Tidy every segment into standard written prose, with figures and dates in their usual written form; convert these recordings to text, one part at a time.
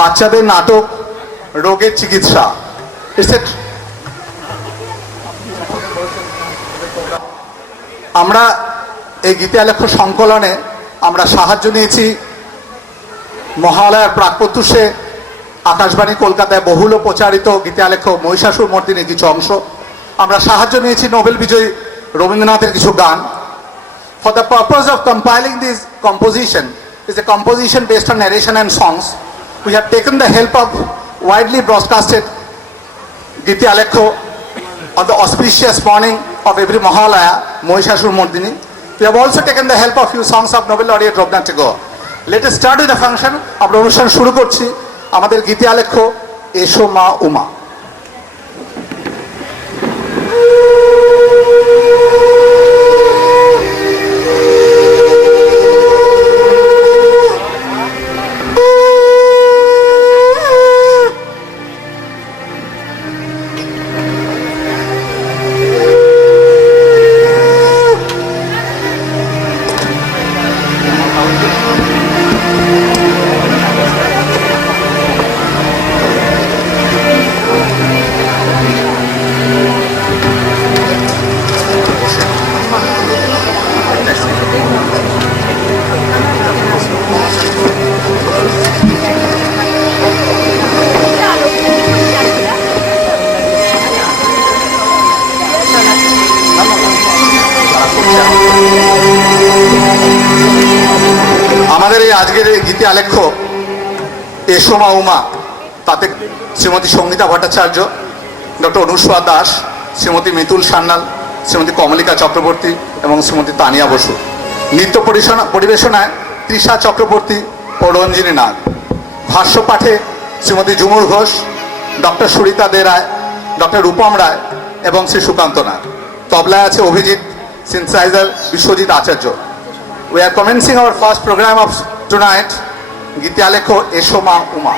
বাচ্চাদের নাটক, রোগের চিকিৎসা। আমরা এই গীতালেখ্য সংকলনে আমরা সাহায্য নিয়েছি মহালয়ার প্রাক প্রত্যুষে আকাশবাণী কলকাতায় বহুল প্রচারিত গীতালেখ্য মহিষাসুর মর্দিনীর কিছু অংশ। আমরা সাহায্য নিয়েছি নোবেল বিজয়ী রবীন্দ্রনাথের কিছু গান। For the purpose of compiling this composition is a composition based on narration and songs. We have taken the help of widely broadcasted Gita-Alekkho on the auspicious morning of every Mahalaya, Mohishasur Mardini. We have also taken the help of few songs of Nobel laureate Rabindranath Tagore. Let us start with the function. আমরা অনুষ্ঠান শুরু করছি আমাদের গীতা-লেখ্য এসো মা উমা। আমাদের এই আজকের এই গীতা-লেখ্য এসো মা উমা, তাতে শ্রীমতী সঙ্গীতা ভট্টাচার্য, ডক্টর অনুসুয়া দাস, শ্রীমতী মিতুল সান্যাল, শ্রীমতী কমলিকা চক্রবর্তী এবং শ্রীমতী তানিয়া বসু। নৃত্য পরিবেশনায় তৃষা চক্রবর্তী ও রঞ্জিনী নাগ। ভাষ্য পাঠে শ্রীমতী ঝুমুর ঘোষ, ডক্টর সুরিতা দে রায়, ডক্টর রূপম রায় এবং শ্রী সুকান্ত নাগ। তবলায় আছে Abhijit, synthesiser Biswajit Acharya. We are commencing our first program of tonight, Gita-Alekkho Esho Ma Uma.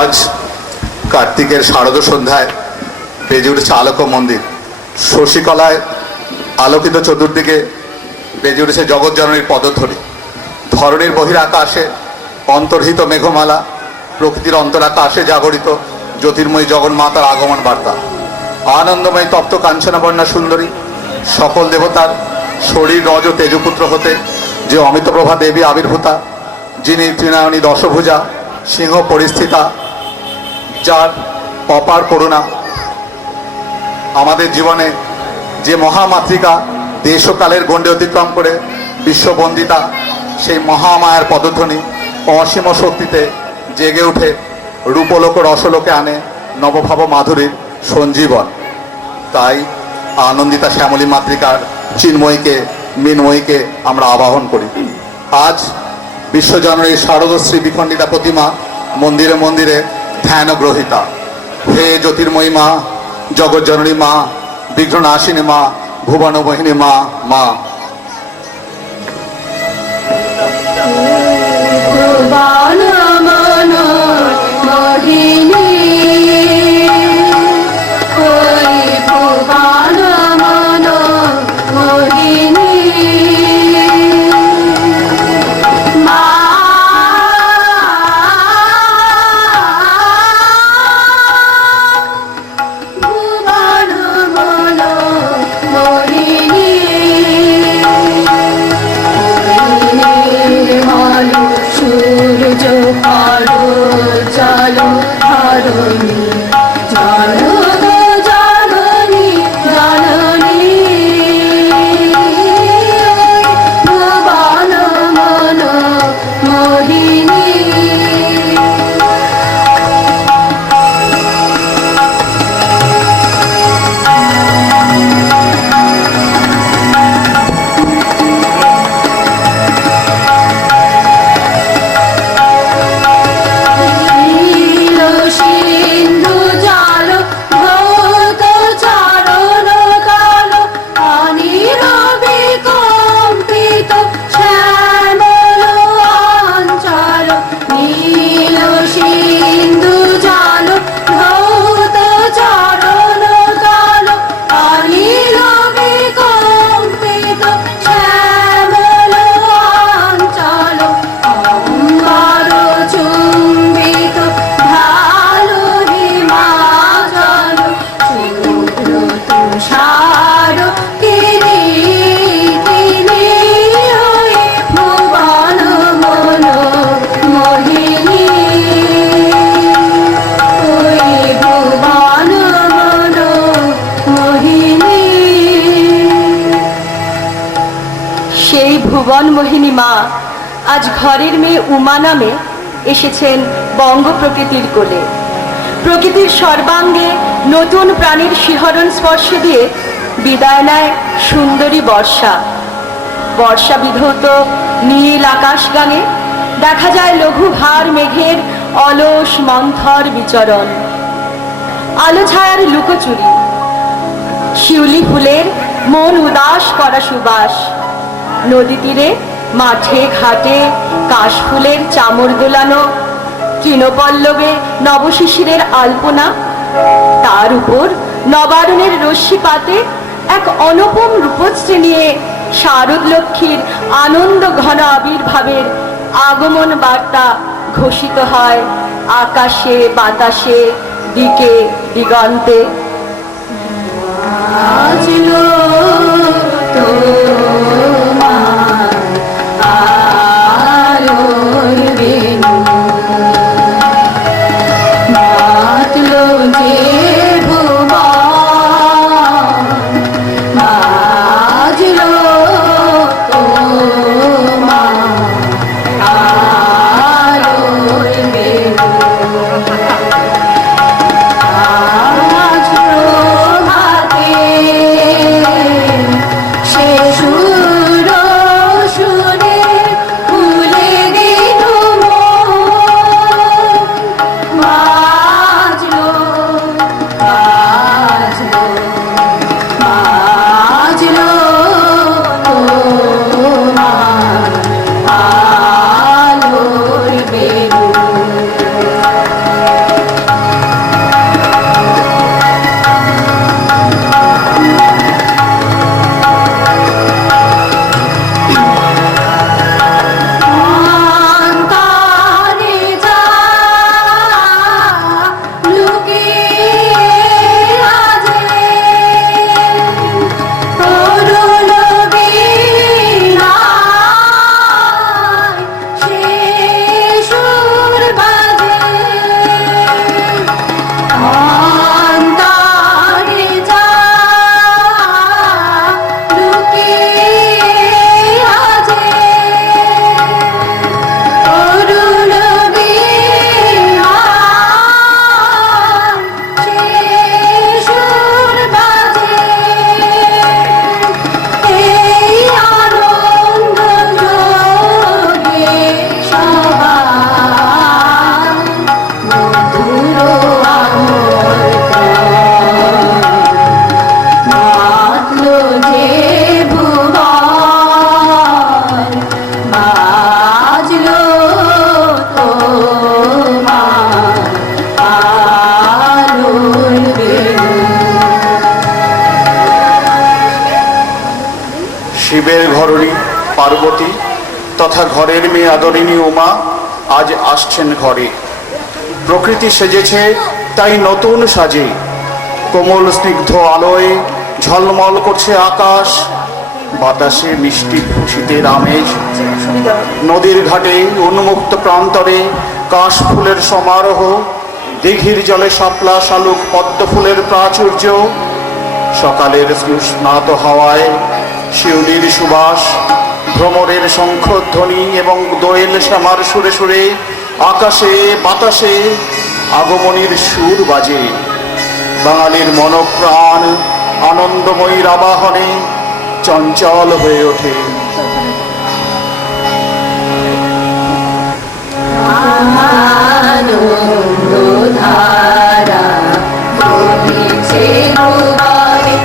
আজ কার্তিকের শারদ সন্ধ্যায় বেজে উঠেছে আলোক মন্দির। শশীকলায় আলোকিত চতুর্দিকে বেজে উঠেছে জগৎজননীর পদধ্বনি। ধরণীর বহির আকাশে অন্তর্হিত মেঘমালা, প্রকৃতির অন্তরাকাশে জাগরিত জ্যোতির্ময়ী জগন্মাতার আগমন বার্তা। আনন্দময়ী তপ্ত কাঞ্চনাবর্ণা সুন্দরী, সকল দেবতার শরীর রজ তেজপুত্র হতে যে অমিতপ্রভা দেবী আবির্ভূতা, যিনি ত্রিনয়নী দশভুজা, সিংহ পরিস্থিতা, যার অপার করুণা, আমাদের জীবনে যে মহামাতৃকা দেশ ও কালের গণ্ডি অতিক্রম করে বিশ্ববন্দিতা, সেই মহামায়ার পদধ্বনি অসীম শক্তিতে জেগে উঠে রূপলোক রসলোকে আনে নবভাব মাধুরীর সঞ্জীবন। তাই আনন্দিতা শ্যামলী মাতৃকার চিন্ময়ীকে, মৃন্ময়ীকে আমরা আবাহন করি। আজ বিশ্বজননীর শারদশ্রী বিখণ্ডিতা প্রতিমা মন্দিরে মন্দিরে ধ্যান গ্রহিতা। হে জ্যোতির্ময়ী মা, জগজ্জননী মা, বিঘ্ননাশিনী মা, ভুবনমোহিনী মা, মা। ভুবনমোহিনী মা আজ ঘরের মেয়ে উমা নামে এসেছেন বঙ্গ প্রকৃতির কোলে। প্রকৃতির সর্বাঙ্গে নতুন প্রাণীর শিহরণ স্পর্শ দিয়ে বিদায় নেয় সুন্দরী বর্ষা। বর্ষা বিধৌত নীল আকাশ গানে দেখা যায় লঘু ভার মেঘের অলস মন্থর বিচরণ। আলো ছায়ার লুকোচুরি, শিউলি ফুলের মন উদাস করা সুবাস, নদী তীরে মাঠে ঘাটে কাশফুলের চামর দোলানো, তৃণপল্লবে নবশিশিরের আলপনা, তার উপর নবারণের রশ্মিপাতে এক অনুপম রূপশ্রী নিয়ে শারদ লক্ষ্মীর আনন্দ ঘন আবির্ভাবের আগমন বার্তা ঘোষিত হয় আকাশে বাতাসে দিকে দিগন্তে। পার্বতী তথা ঘরের মেয়ে আদরিণী উমা আজ আসছেন ঘরে। প্রকৃতি সেজেছে তাই নতুন সাজে, কোমল স্নিগ্ধ আলোয় ঝলমল করছে আকাশ, বাতাসে মিষ্টি শীতের আমেজ। নদীর ঘাটে উন্মুক্ত প্রান্তরে কাশ ফুলের সমারোহ, দিঘির জলে শাপলা শালুক পদ্ম ফুলের প্রাচুর্য, সকালের স্নাত হাওয়ায় শিউলির সুবাস, ভ্রমরের শঙ্খধ্বনি এবং দোয়েল শ্যামার সুরে সুরে আকাশে বাতাসে আগমনীর সুর বাজে। বাঙালির মনপ্রাণ আনন্দময়ীর আবাহনে চঞ্চল হয়ে ওঠে। আনন্দধারা বইছে ভুবনে,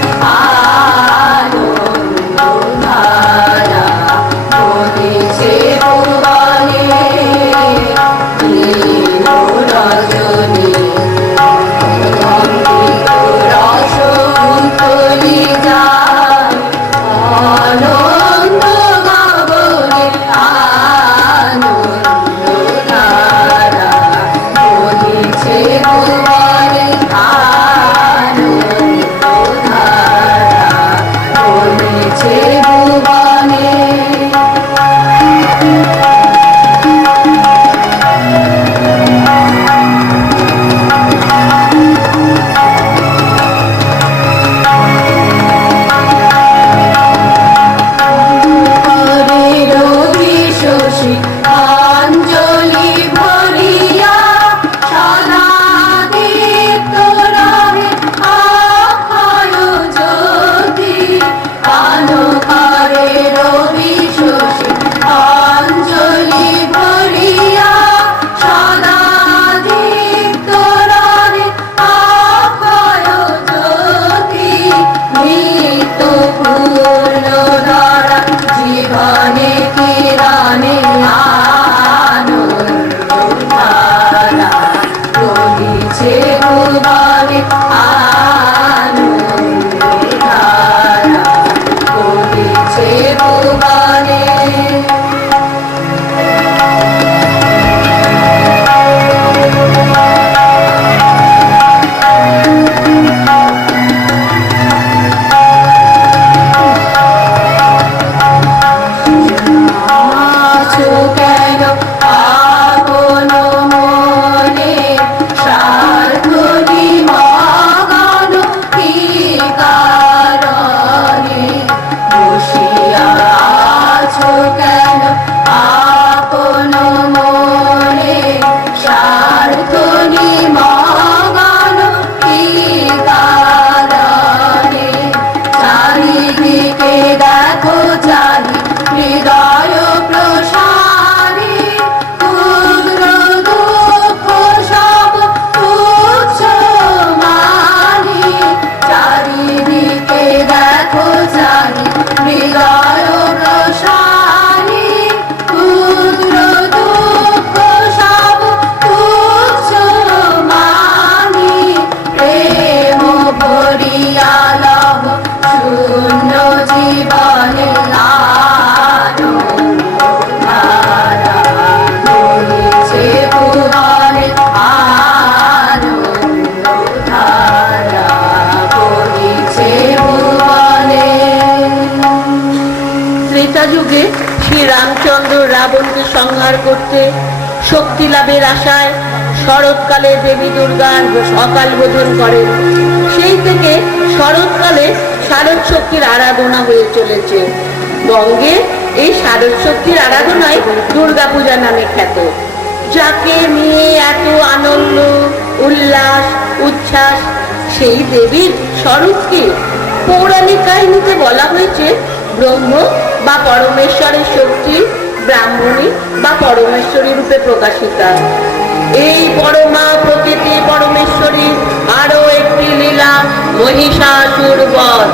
আনন্দধারা বইছে ভুবনে, নীল রজনী রস উতলি যায়, আনন্দ গাবনে আনন্দধারা বইছে ভুবনে, আনন্দধারা বইছে ভুবনে। রবি শশী অঞ্জলি ভরিয়া সদাদিত্য রবে অক্ষয় জ্যোতি, কানকারে রবি শশী অঞ্জলি ভরিয়া সদাদিত্য রবে অক্ষয় জ্যোতি, নিত্য পূর্ণ ধরা জীবনে কিরণে আনন্দধারা বইছে ভুবনে, আনন্দধারা বইছে ভুবনে। আছো কেন আপন মনে, সাধুনি মগন কি কারণে, বসিয়া আছো কেন আপন মনে, সাধুনি মগন কি কারণে, চারিদিকে দেখো চারি হৃদয় প্রসারী, ক্ষুদ্র দুঃখ সব তুচ্ছ মানি, চারিদিকে দেখো চারি হৃদয় প্রসারী, ক্ষুদ্র দুঃখ সব তুচ্ছ মানি, প্রেম ভরিয়া লহ শূন্য জীবনে আনন্দধারা বইছে ভুবনে, আনন্দধারা বইছে ভুবনে। ত্রেতা যুগে শ্রী রামচন্দ্র রাবণকে সংহার করতে শক্তি লাভের আশায় শরৎকালে দেবী দুর্গার সকাল বোধন করেন। সেই থেকে শরৎকালে শারদ শক্তির আরাধনা হয়ে চলেছে। বঙ্গে এই শারদ শক্তির আরাধনায় দুর্গা পূজা নামে খ্যাত। যাকে নিয়ে এত আনন্দ উল্লাস উচ্ছ্বাস, সেই দেবীর শরৎকে পৌরাণিক কাহিনীতে বলা হয়েছে ব্রহ্ম বা পরমেশ্বরের শক্তি ব্রাহ্মণী বা পরমেশ্বরী রূপে প্রকাশিতা। এই পরমা প্রকৃতি পরমেশ্বরী আরো একটি লীলা মহিষাসুর বধ।